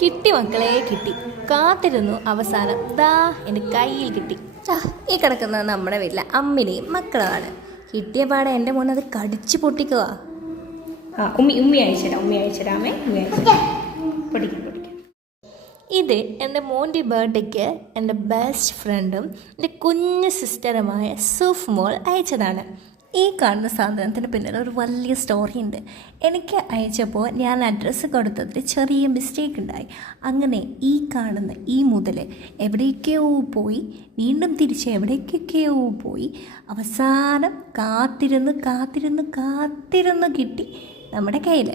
കിട്ടി മക്കളെ കിട്ടി. കാത്തിരുന്നു, അവസാനം ദാ എൻ്റെ കയ്യിൽ കിട്ടി. ഈ കിടക്കുന്നത് നമ്മുടെ വീട്ടിലെ അമ്മിനെയും മക്കളാണ്. കിട്ടിയ പാടെ എൻ്റെ മോൻ അത് കടിച്ചു പൊട്ടിക്കുക. ഉമ്മി അയച്ചുതരാമേ. പൊട്ടിക്കാം. ഇത് എൻ്റെ മോൻ്റെ ബർത്ത്ഡേക്ക് എൻ്റെ ബെസ്റ്റ് ഫ്രണ്ടും എൻ്റെ കുഞ്ഞു സിസ്റ്ററുമായ സുഫ് മോൾ അയച്ചതാണ്. ഈ കാണുന്ന സാധനത്തിന് പിന്നിൽ ഒരു വലിയ സ്റ്റോറി ഉണ്ട്. എനിക്ക് അയച്ചപ്പോൾ ഞാൻ അഡ്രസ്സ് കൊടുത്തതിൽ ചെറിയ മിസ്റ്റേക്ക് ഉണ്ടായി. അങ്ങനെ ഈ കാണുന്ന ഈ മുതൽ എവിടേക്കോ പോയി, വീണ്ടും തിരിച്ച് എവിടേക്കൊക്കെയോ പോയി, അവസാനം കാത്തിരുന്ന് കിട്ടി നമ്മുടെ കയ്യിൽ.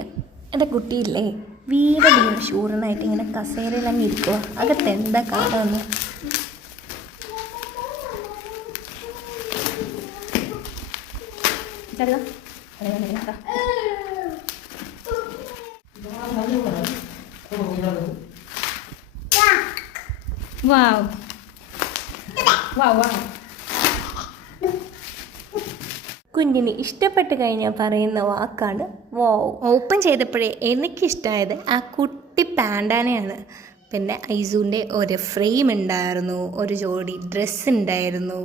എൻ്റെ കുട്ടിയില്ലേ വീട് ഷൂറിനായിട്ട് ഇങ്ങനെ കസേരയിൽ അങ്ങ് ഇരിക്കുക. അകത്ത് എന്താ കാണുമെന്ന് കുഞ്ഞിന് ഇഷ്ടപ്പെട്ട് കഴിഞ്ഞാൽ പറയുന്ന വാക്കാണ് വാവ്. ഓപ്പൺ ചെയ്തപ്പോഴേ എനിക്കിഷ്ടമായത് ആ കുട്ടി പാൻഡാനയാണ്. പിന്നെ ഐസൂൻ്റെ ഒരു ഫ്രെയിം ഉണ്ടായിരുന്നു, ഒരു ജോഡി ഡ്രസ്സ് ഉണ്ടായിരുന്നു,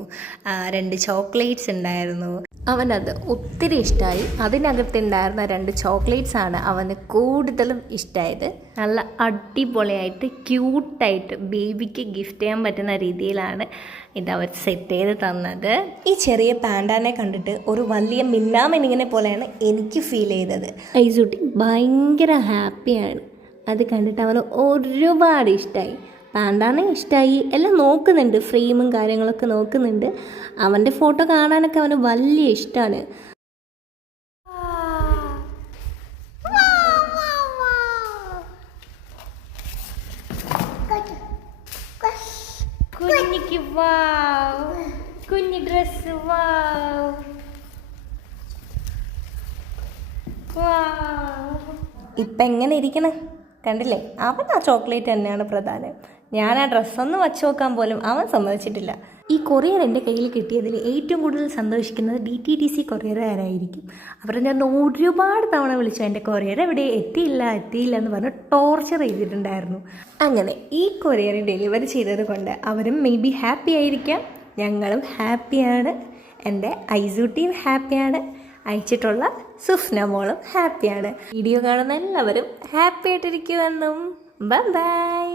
2 ചോക്ലേറ്റ്സ് ഉണ്ടായിരുന്നു. അവനത് ഒത്തിരി ഇഷ്ടമായി. അതിനകത്തുണ്ടായിരുന്ന 2 ചോക്ലേറ്റ്സാണ് അവന് കൂടുതലും ഇഷ്ടമായത്. നല്ല അടിപൊളിയായിട്ട് ക്യൂട്ടായിട്ട് ബേബിക്ക് ഗിഫ്റ്റ് ചെയ്യാൻ പറ്റുന്ന രീതിയിലാണ് ഇതവർ സെറ്റ് ചെയ്ത് തന്നത്. ഈ ചെറിയ പാൻഡാനെ കണ്ടിട്ട് ഒരു വലിയ മിന്നാമിനിങ്ങിനെ പോലെയാണ് എനിക്ക് ഫീൽ ചെയ്തത്. ഐസൂട്ടി ഭയങ്കര ഹാപ്പിയാണ്. അത് കണ്ടിട്ട് അവന് ഒരുപാട് ഇഷ്ടമായി. പാൻഡാനെ ഇഷ്ടമായി. എല്ലാം നോക്കുന്നുണ്ട്, ഫ്രെയിമും കാര്യങ്ങളൊക്കെ നോക്കുന്നുണ്ട്. അവൻ്റെ ഫോട്ടോ കാണാനൊക്കെ അവന് വലിയ ഇഷ്ടമാണ്. കുഞ്ഞിക്ക് വാവ്, കുഞ്ഞി ഡ്രസ് വാവ്. ഇപ്പം എങ്ങനെ ഇരിക്കണം കണ്ടില്ലേ? അവൻ ആ ചോക്ലേറ്റ് തന്നെയാണ് പ്രധാനം. ഞാൻ ആ ഡ്രസ്സൊന്നും വച്ച് നോക്കാൻ പോലും അവൻ സമ്മതിച്ചിട്ടില്ല. ഈ കൊറിയർ എൻ്റെ കയ്യിൽ കിട്ടിയതിൽ ഏറ്റവും കൂടുതൽ സന്തോഷിക്കുന്നത് DTDC കൊറിയറുകാരായിരിക്കും. അവർ ഞാൻ ഒരുപാട് തവണ വിളിച്ചു, എൻ്റെ കൊറിയർ എവിടെ എത്തിയില്ല എന്ന് പറഞ്ഞ് ടോർച്ചർ ചെയ്തിട്ടുണ്ടായിരുന്നു. അങ്ങനെ ഈ കൊറിയർ ഡെലിവറി ചെയ്തത് കൊണ്ട് അവരും മേ ബി ഹാപ്പി ആയിരിക്കാം. ഞങ്ങളും ഹാപ്പിയാണ്. എൻ്റെ ഐസൂട്ടിയും ഹാപ്പിയാണ്. അയച്ചിട്ടുള്ള സുഫ്ന മോളും ഹാപ്പിയാണ്. വീഡിയോ കാണുന്ന എല്ലാവരും ഹാപ്പി ആയിട്ടിരിക്കുമെന്നും. ബൈ.